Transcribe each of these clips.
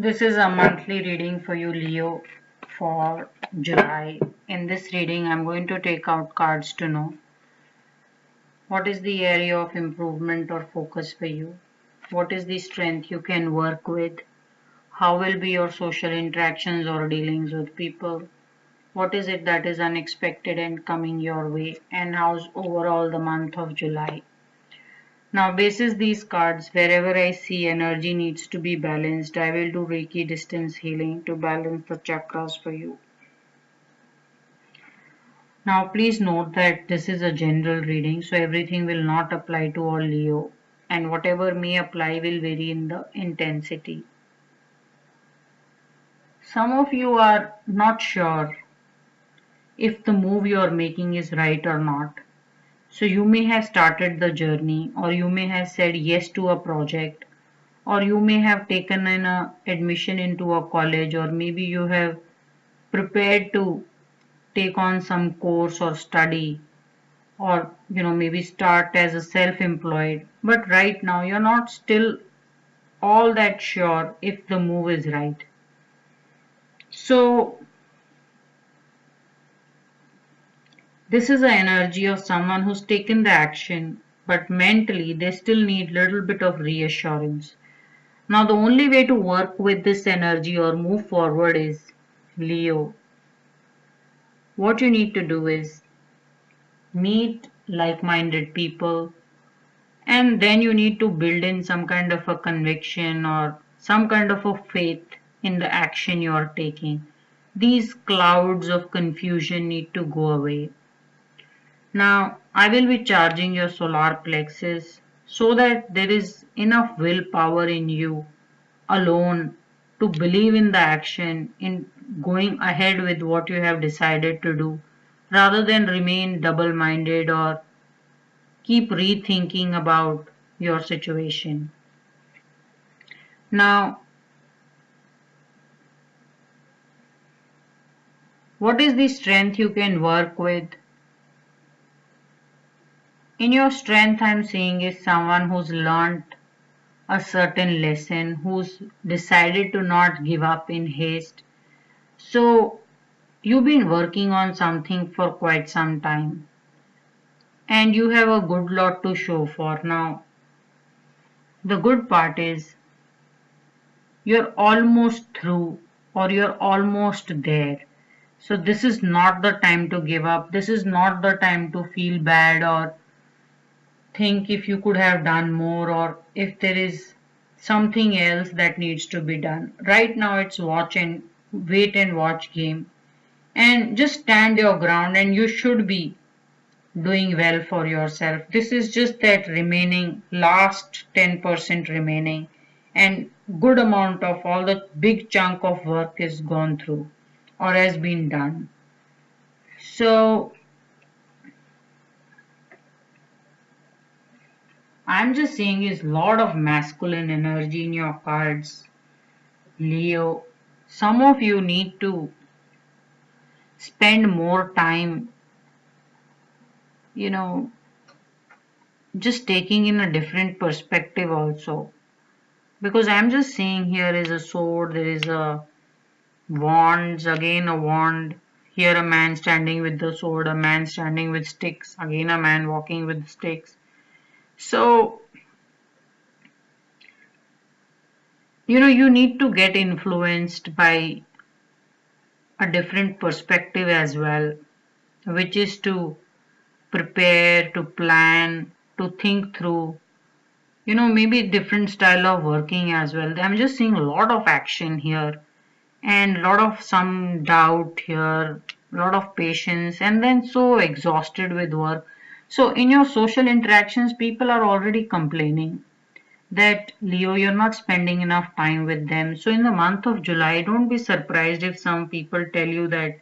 This is a monthly reading for you, Leo, for July. In this reading, I'm going to take out cards to know what is the area of improvement or focus for you, what is the strength you can work with, how will be your social interactions or dealings with people, what is it that is unexpected and coming your way, and how's overall the month of July. Now, basis these cards, wherever I see energy needs to be balanced, I will do Reiki distance healing to balance the chakras for you. Now, please note that this is a general reading, so everything will not apply to all Leo, and whatever may apply will vary in the intensity. Some of you are not sure if the move you are making is right or not. So, you may have started the journey, or you may have said yes to a project, or you may have taken an admission into a college, or maybe you have prepared to take on some course or study, or maybe start as a self-employed, but right now you're not still all that sure if the move is right. So this is the energy of someone who's taken the action, but mentally they still need little bit of reassurance. Now the only way to work with this energy or move forward is, Leo, what you need to do is meet like-minded people, and then you need to build in some kind of a conviction or some kind of a faith in the action you are taking. These clouds of confusion need to go away. Now, I will be charging your solar plexus so that there is enough willpower in you alone to believe in the action, in going ahead with what you have decided to do, rather than remain double minded or keep rethinking about your situation. Now, what is the strength you can work with? In your strength, I'm seeing is someone who's learned a certain lesson, who's decided to not give up in haste. So, you've been working on something for quite some time and you have a good lot to show for. Now, the good part is you're almost through or you're almost there. So this is not the time to give up. This is not the time to feel bad or think if you could have done more or if there is something else that needs to be done. Right now it's watch and wait and watch game, and just stand your ground and you should be doing well for yourself. This is just that remaining last 10% remaining, and good amount of all the big chunk of work is gone through or has been done. So I'm just saying is lot of masculine energy in your cards, Leo. Some of you need to spend more time, you know, just taking in a different perspective also. Because I'm just seeing here is a sword, there is a wands, again a wand. Here a man standing with the sword, a man standing with sticks, again a man walking with sticks. So, you need to get influenced by a different perspective as well, which is to prepare, to plan, to think through, maybe different style of working as well. I'm just seeing a lot of action here and a lot of some doubt here, a lot of patience, and then so exhausted with work. So in your social interactions, people are already complaining that, Leo, you're not spending enough time with them. So in the month of July, don't be surprised if some people tell you that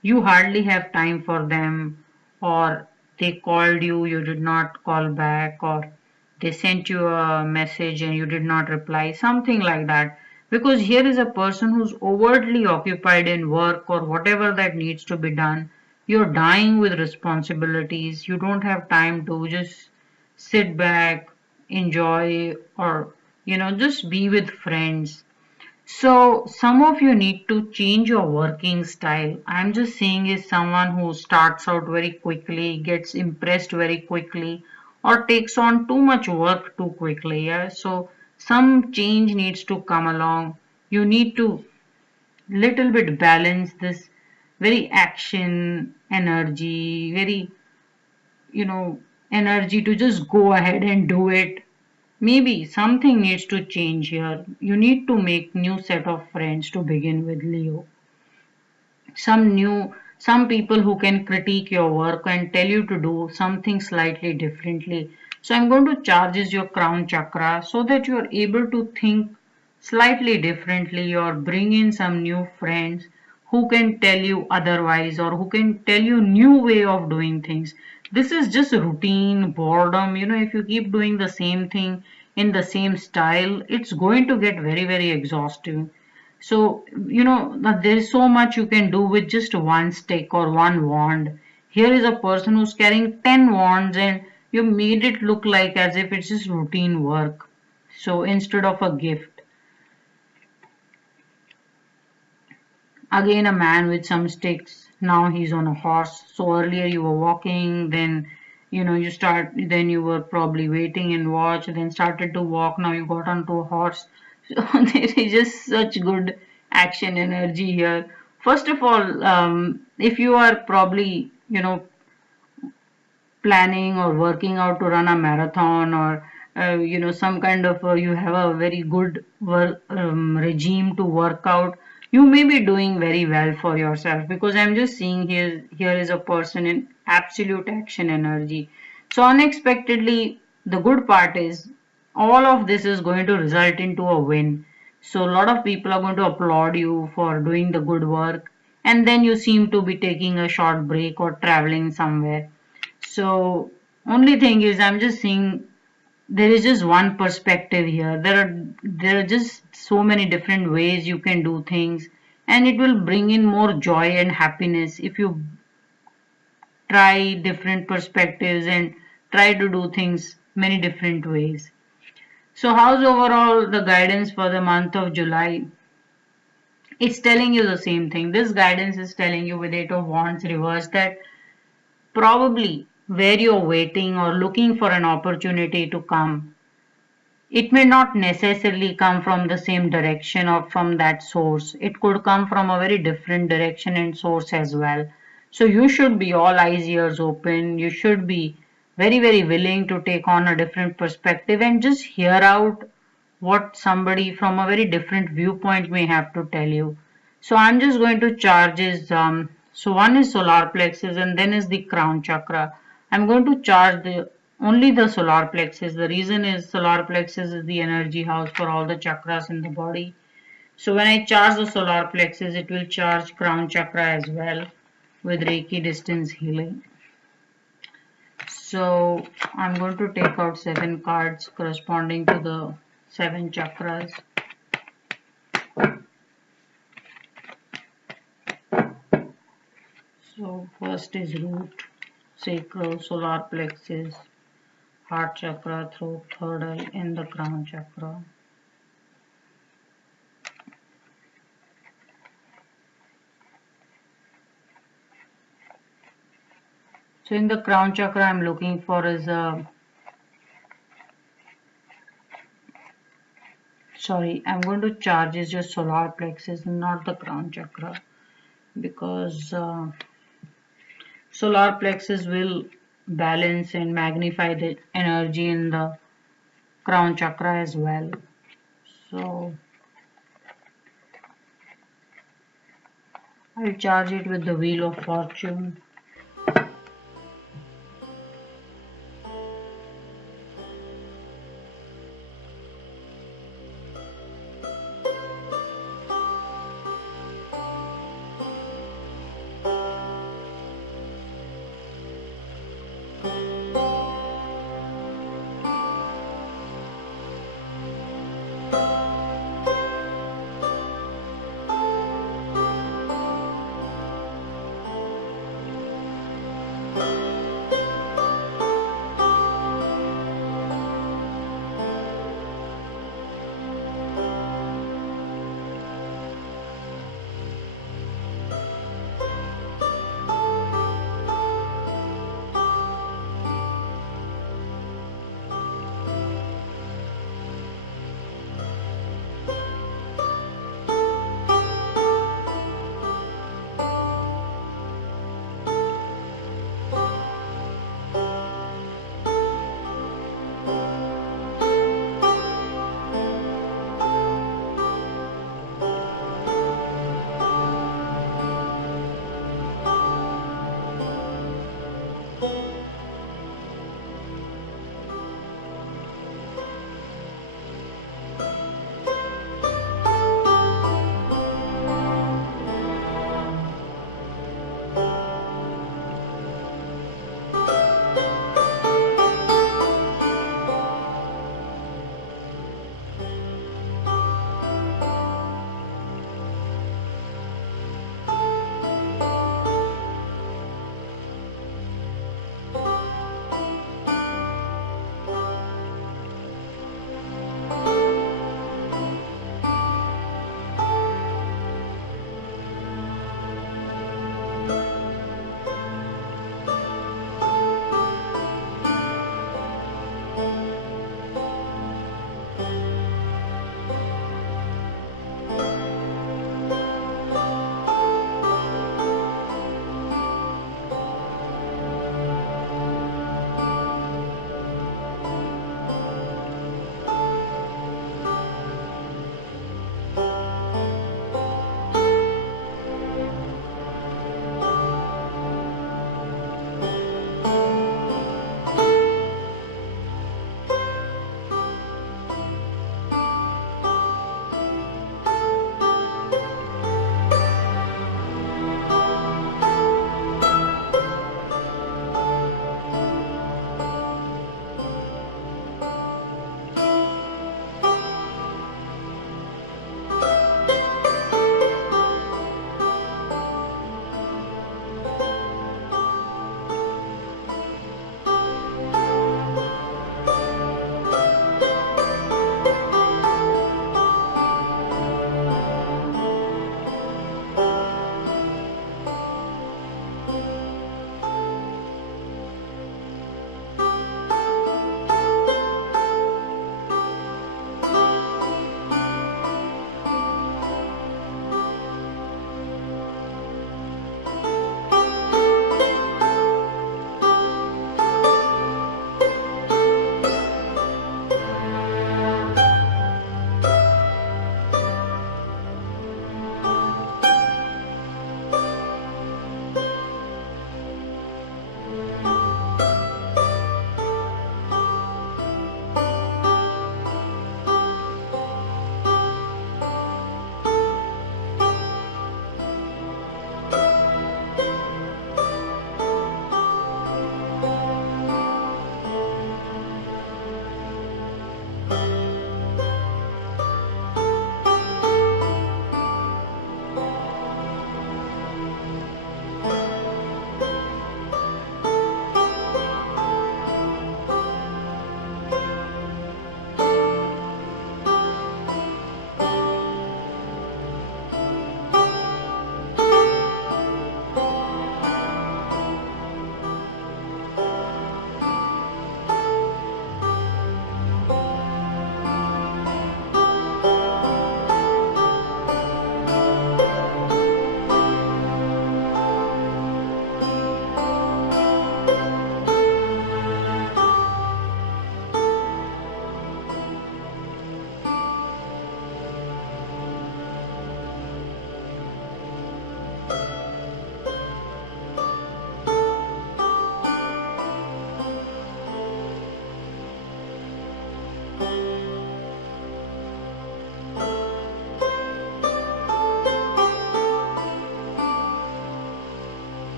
you hardly have time for them, or they called you, you did not call back, or they sent you a message and you did not reply, something like that. Because here is a person who's overtly occupied in work or whatever that needs to be done. You're dying with responsibilities. You don't have time to just sit back, enjoy, or just be with friends. So some of you need to change your working style. I'm just saying is someone who starts out very quickly, gets impressed very quickly, or takes on too much work too quickly. Yeah. So some change needs to come along. You need to little bit balance this very action energy, very energy to just go ahead and do it. Maybe something needs to change here. You need to make new set of friends to begin with, Leo. Some people who can critique your work and tell you to do something slightly differently. So I'm going to charge is your crown chakra so that you are able to think slightly differently or bring in some new friends who can tell you otherwise or who can tell you new way of doing things. This is just routine boredom. If you keep doing the same thing in the same style, it's going to get very, very exhausting. So, that there is so much you can do with just one stick or one wand. Here is a person who's carrying 10 wands and you made it look like as if it's just routine work. So instead of a gift. Again, a man with some sticks. Now he's on a horse. So earlier you were walking, then then you were probably waiting and watch, then started to walk. Now you got onto a horse. So there is just such good action energy here. First of all, if you are probably planning or working out to run a marathon or some kind of you have a very good regime to work out, you may be doing very well for yourself, because I'm just seeing here is a person in absolute action energy. So unexpectedly, the good part is all of this is going to result into a win. So a lot of people are going to applaud you for doing the good work, and then you seem to be taking a short break or traveling somewhere. So only thing is I'm just seeing there is just one perspective here. There are just so many different ways you can do things, and it will bring in more joy and happiness if you try different perspectives and try to do things many different ways. So how's overall the guidance for the month of July? It's telling you the same thing. This guidance is telling you with Eight of Wands reverse that probably where you're waiting or looking for an opportunity to come, it may not necessarily come from the same direction or from that source. It could come from a very different direction and source as well. So you should be all eyes, ears open. You should be very, very willing to take on a different perspective and just hear out what somebody from a very different viewpoint may have to tell you. So I'm just going to charge is so one is solar plexus and then is the crown chakra. I'm going to charge the only the solar plexus. The reason is solar plexus is the energy house for all the chakras in the body. So when I charge the solar plexus, it will charge crown chakra as well with Reiki distance healing. So I'm going to take out 7 cards corresponding to the 7 chakras. So first is root, sacral, solar plexus, heart chakra, throat, third eye, and the crown chakra. So in the crown chakra, I'm looking for is a I'm going to charge is your solar plexus and not the crown chakra, because solar plexus will balance and magnify the energy in the crown chakra as well. So I'll charge it with the wheel of fortune.